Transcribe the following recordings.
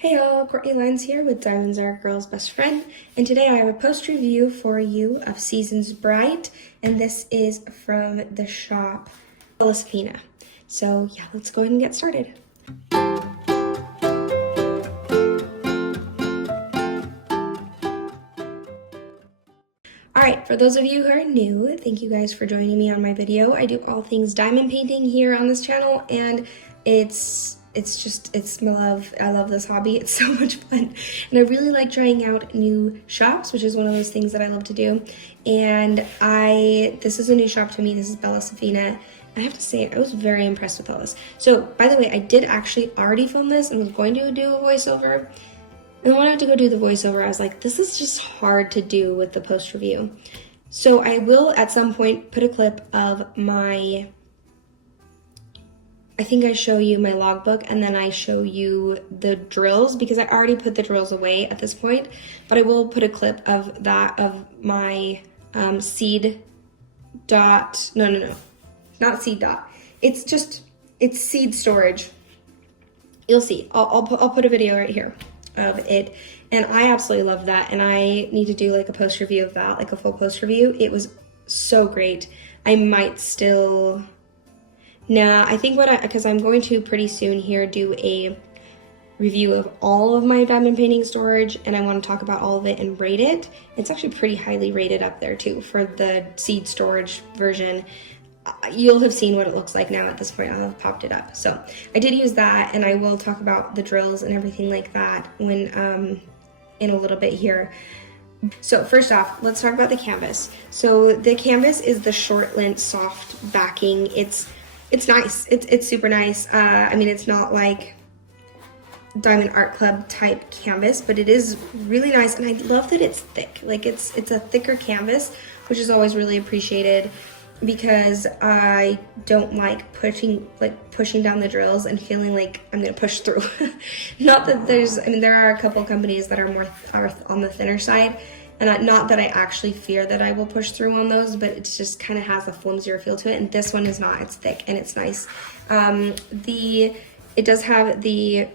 Hey y'all, Courtney Lyons here with Diamonds Are a Girl's Best Friend, and today I have a post review for you of Seasons Bright, and this is from the shop Sephina. So yeah, let's go ahead and get started. Alright, for those of you who are new, thank you guys for joining me on my video. I do all things diamond painting here on this channel, and it's my love. I love this hobby. It's so much fun. And I really like trying out new shops, which is one of those things that I love to do. And this is a new shop to me. This is Sephina. I have to say, I was very impressed with all this. So, by the way, I did actually already film this and was going to do a voiceover. And when I went to go do the voiceover, I was like, this is just hard to do with the post review. So I will at some point put a clip of I think I show you my logbook and then I show you the drills because I already put the drills away at this point, but I will put a clip of that of my seed dot, no, not seed dot. It's seed storage. You'll see, I'll put a video right here of it, and I absolutely love that, and I need to do like a post review of that, like a full post review. It was so great. I might still, I think because I'm going to pretty soon here do a review of all of my diamond painting storage, and I want to talk about all of it and rate it. It's actually pretty highly rated up there too for the seed storage version. You'll have seen what it looks like now at this point. I'll have popped it up. So I did use that, and I will talk about the drills and everything like that when in a little bit here. So first off, let's talk about the canvas. So the canvas is the short lint soft backing. It's nice. It's super nice. I mean, it's not like Diamond Art Club type canvas, but it is really nice, and I love that it's thick. Like it's a thicker canvas, which is always really appreciated, because I don't like pushing down the drills and feeling like I'm gonna push through. Not that there are a couple companies that are on the thinner side, and not that I actually fear that I will push through on those, but it just kind of has a flimsier feel to it, and this one is not. It's thick and it's nice. It does have the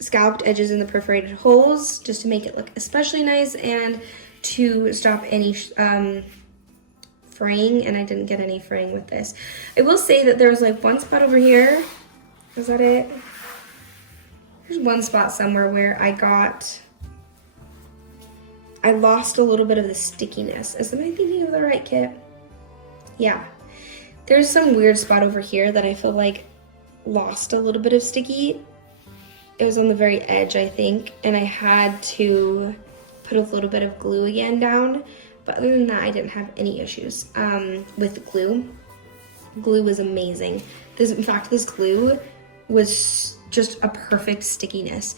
scalloped edges and the perforated holes just to make it look especially nice and to stop any fraying, and I didn't get any fraying with this. I will say that there was like one spot over here. Is that it? There's one spot somewhere where I lost a little bit of the stickiness. Am I thinking of the right kit? Yeah. There's some weird spot over here that I feel like lost a little bit of sticky. It was on the very edge, I think, and I had to put a little bit of glue again down. But other than that, I didn't have any issues with glue. Glue was amazing. In fact, this glue was just a perfect stickiness.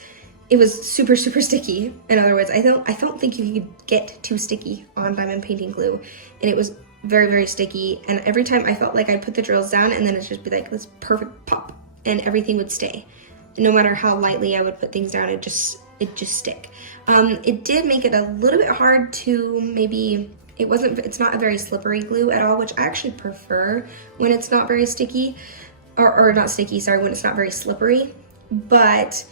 It was super, super sticky. In other words, I don't think you could get too sticky on diamond painting glue. And it was very, very sticky. And every time I felt like I put the drills down, and then it'd just be like this perfect pop, and everything would stay. No matter how lightly I would put things down, it just stick. It did make it a little bit hard to it's not a very slippery glue at all, which I actually prefer when it's not very sticky, or not sticky, sorry, when it's not very slippery, but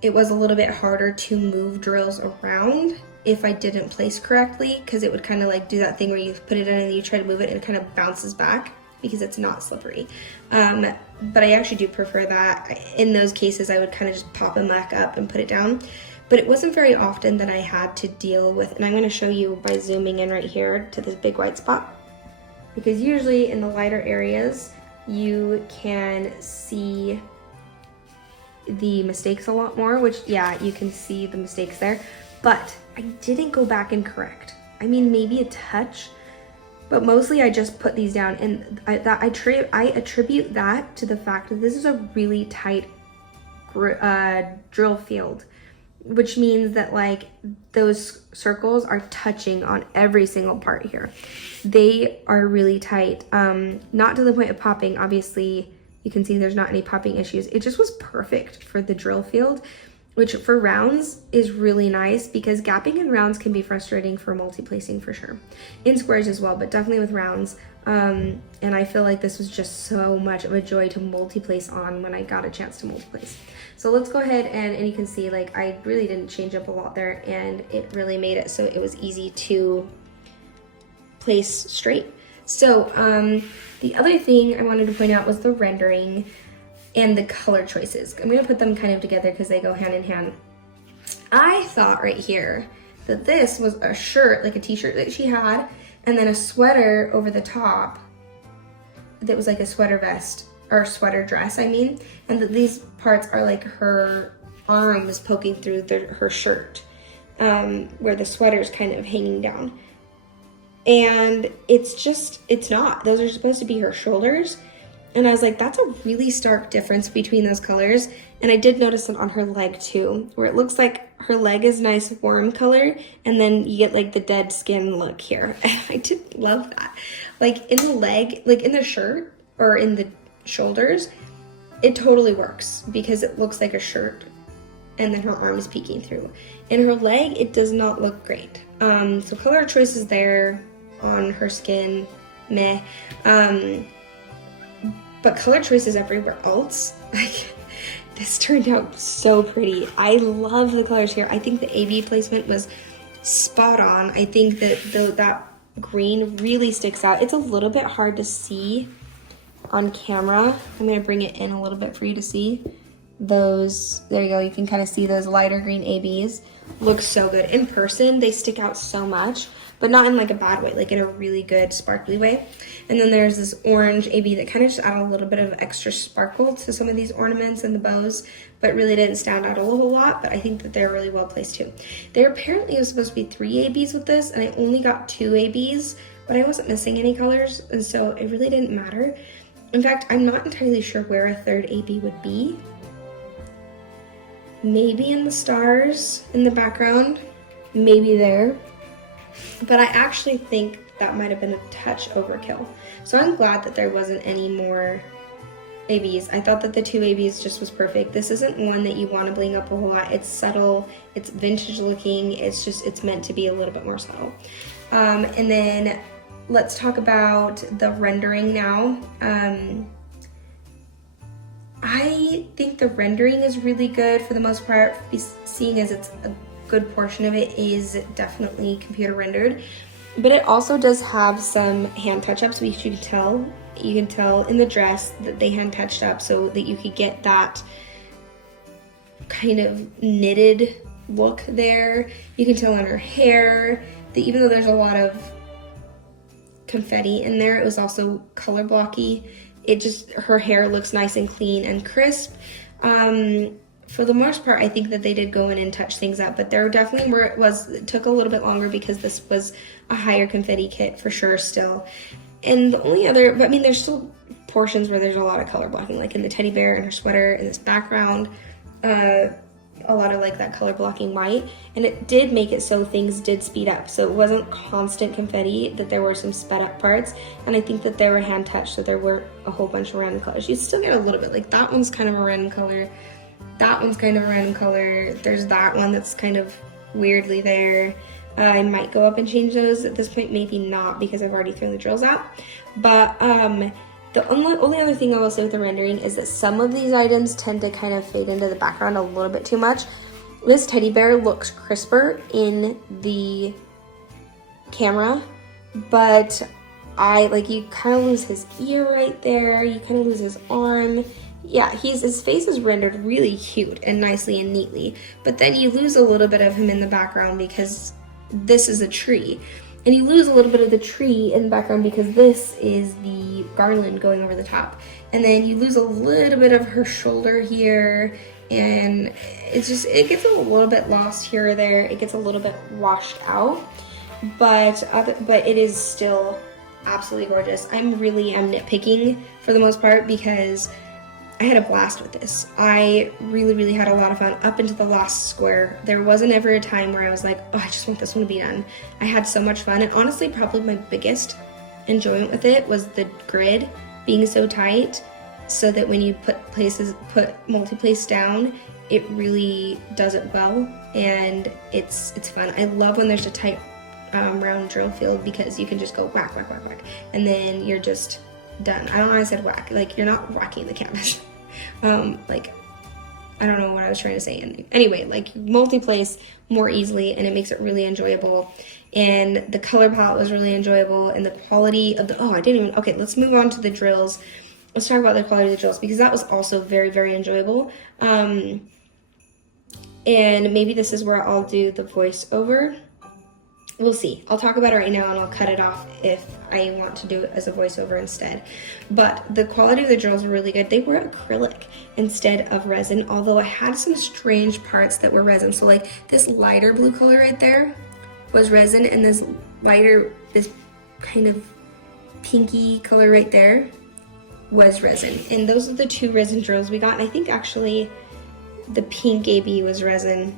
it was a little bit harder to move drills around if I didn't place correctly, because it would kind of like do that thing where you put it in and you try to move it and it kind of bounces back because it's not slippery. But I actually do prefer that. In those cases, I would kind of just pop them back up and put it down. But it wasn't very often that I had to deal with, and I'm going to show you by zooming in right here to this big white spot, because usually in the lighter areas, you can see the mistakes a lot more, which, yeah, you can see the mistakes there, but I didn't go back and correct. I mean, maybe a touch, but mostly I just put these down, and I attribute that to the fact that this is a really tight drill field, which means that like those circles are touching on every single part here. They are really tight, not to the point of popping. Obviously, you can see there's not any popping issues. It just was perfect for the drill field, which for rounds is really nice, because gapping in rounds can be frustrating for multi-placing for sure. In squares as well, but definitely with rounds. And I feel like this was just so much of a joy to multi-place on when I got a chance to multi-place. So let's go ahead and you can see like I really didn't change up a lot there, and it really made it so it was easy to place straight. So the other thing I wanted to point out was the rendering and the color choices. I'm gonna put them kind of together because they go hand in hand. I thought right here that this was a shirt, like a t-shirt that she had, and then a sweater over the top that was like a sweater vest, or sweater dress, I mean, and that these parts are like her arms poking through her shirt, where the sweater's kind of hanging down. And it's not. Those are supposed to be her shoulders. And I was like, that's a really stark difference between those colors. And I did notice it on her leg too, where it looks like her leg is nice warm color, and then you get like the dead skin look here. I did love that. Like in the leg, like in the shirt or in the shoulders, it totally works because it looks like a shirt and then her arm is peeking through. In her leg, it does not look great. So color choices there on her skin, meh. But color choices everywhere else. Like, this turned out so pretty. I love the colors here. I think the AB placement was spot on. I think that that green really sticks out. It's a little bit hard to see on camera. I'm gonna bring it in a little bit for you to see. Those, there you go, you can kind of see those lighter green ABs. Look so good. In person, they stick out so much, but not in like a bad way, like in a really good sparkly way. And then there's this orange AB that kind of just added a little bit of extra sparkle to some of these ornaments and the bows, but really didn't stand out a whole lot, but I think that they're really well placed too. There apparently was supposed to be 3 ABs with this, and I only got 2 ABs, but I wasn't missing any colors, and so it really didn't matter. In fact, I'm not entirely sure where a 3rd AB would be. Maybe in the stars in the background, maybe there. But I actually think that might have been a touch overkill. So I'm glad that there wasn't any more ABs. I thought that the 2 ABs just was perfect. This isn't one that you want to bling up a whole lot. It's subtle, it's vintage looking, it's meant to be a little bit more subtle. And then let's talk about the rendering now. I think the rendering is really good for the most part, seeing as it's a good portion of it is definitely computer rendered. But it also does have some hand touch-ups, which you can tell in the dress that they hand touched up so that you could get that kind of knitted look there. You can tell on her hair that even though there's a lot of confetti in there, it was also color blocky. Her hair looks nice and clean and crisp. For the most part, I think that they did go in and touch things up, but there definitely it took a little bit longer because this was a higher confetti kit for sure still. And the only other, but I mean, there's still portions where there's a lot of color blocking, like in the teddy bear and her sweater in this background, a lot of like that color blocking white, and it did make it so things did speed up. So it wasn't constant confetti, that there were some sped up parts, and I think that they were hand touched, so there were a whole bunch of random colors. You still get a little bit, like that one's kind of a random color, that one's kind of a random color, there's that one that's kind of weirdly there. I might go up and change those at this point, maybe not because I've already thrown the drills out. But the only other thing I will say with the rendering is that some of these items tend to kind of fade into the background a little bit too much. This teddy bear looks crisper in the camera, but you kind of lose his ear right there, you kind of lose his arm. Yeah, his face is rendered really cute and nicely and neatly, but then you lose a little bit of him in the background because this is a tree. And you lose a little bit of the tree in the background because this is the garland going over the top. And then you lose a little bit of her shoulder here, and it gets a little bit lost here or there. It gets a little bit washed out, but it is still absolutely gorgeous. I really am nitpicking for the most part because I had a blast with this. I really, really had a lot of fun up into the last square. There wasn't ever a time where I was like, oh, I just want this one to be done. I had so much fun, and honestly, probably my biggest enjoyment with it was the grid being so tight so that when you put multi-place down, it really does it well, and it's fun. I love when there's a tight round drill field because you can just go whack, whack, whack, whack, and then you're just done. I don't know why I said whack, like you're not whacking the canvas. I don't know what I was trying to say. Anyway, like multi-place more easily, and it makes it really enjoyable. And the color palette was really enjoyable, and the quality of the, okay, let's move on to the drills. Let's talk about the quality of the drills, because that was also very, very enjoyable. And maybe this is where I'll do the voiceover. We'll see. I'll talk about it right now, and I'll cut it off if I want to do it as a voiceover instead. But the quality of the drills were really good. They were acrylic instead of resin, although I had some strange parts that were resin. So like this lighter blue color right there was resin, and this kind of pinky color right there was resin. And those are the two resin drills we got. And I think actually the pink AB was resin,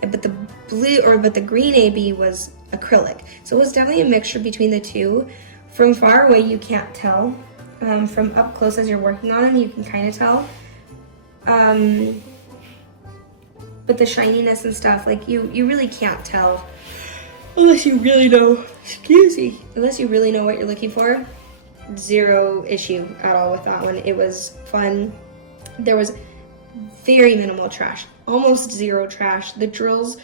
but the green AB was acrylic. So it was definitely a mixture between the two. From far away, you can't tell. From up close as you're working on them, you can kind of tell. But the shininess and stuff, like you really can't tell unless you really know, unless you really know what you're looking for. Zero issue at all with that one. It was fun. There was very minimal trash, almost zero trash. The drills,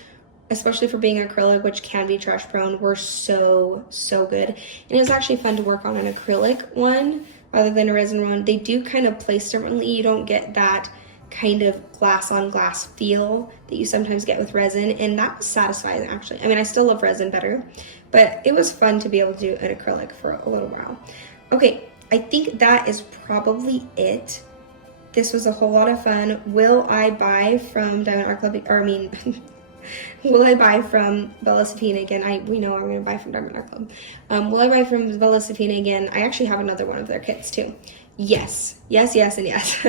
especially for being acrylic, which can be trash prone, were so good. And it was actually fun to work on an acrylic one rather than a resin one. They do kind of place differently. You don't get that kind of glass on glass feel that you sometimes get with resin, and that was satisfying actually. I mean, I still love resin better, but it was fun to be able to do an acrylic for a little while. Okay, I think that is probably it. This was a whole lot of fun. Will I buy from Diamond Art Club, will I buy from Bella Sephina again? We know I'm going to buy from Diamond Art Club. Will I buy from Bella Sephina again? I actually have another one of their kits too. Yes, and yes.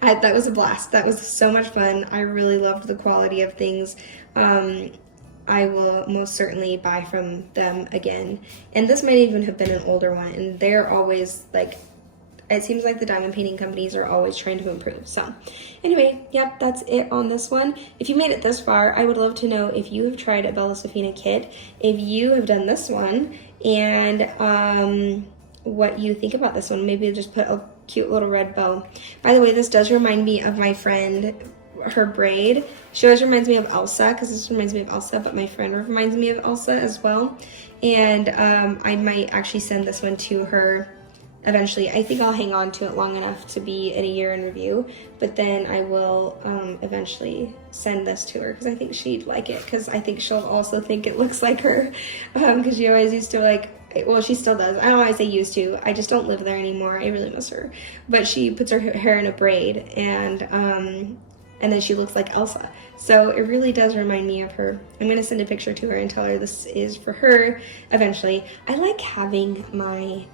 That was a blast. That was so much fun. I really loved the quality of things. I will most certainly buy from them again. And this might even have been an older one. And they're always like, it seems like the diamond painting companies are always trying to improve. So anyway, yep, that's it on this one. If you made it this far, I would love to know if you have tried a Bella Sephina kit, if you have done this one, and what you think about this one. Maybe just put a cute little red bow. By the way, this does remind me of my friend, her braid. She always reminds me of Elsa, because this reminds me of Elsa, but my friend reminds me of Elsa as well. And I might actually send this one to her eventually. I think I'll hang on to it long enough to be in a year in review, but then I will eventually send this to her, because I think she'd like it, because I think she'll also think it looks like her, because she always used to like, well, she still does. I don't know why I say used to. I just don't live there anymore. I really miss her. But she puts her hair in a braid, and then she looks like Elsa. So it really does remind me of her. I'm going to send a picture to her and tell her this is for her eventually. I like having my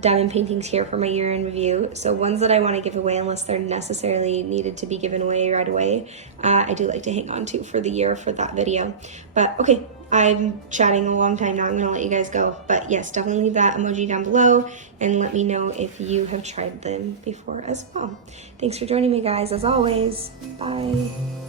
diamond paintings here for my year in review. So ones that I want to give away, unless they're necessarily needed to be given away right away, I do like to hang on to for the year for that video. But okay, I'm chatting a long time now. I'm going to let you guys go. But yes, definitely leave that emoji down below and let me know if you have tried them before as well. Thanks for joining me, guys, as always. Bye.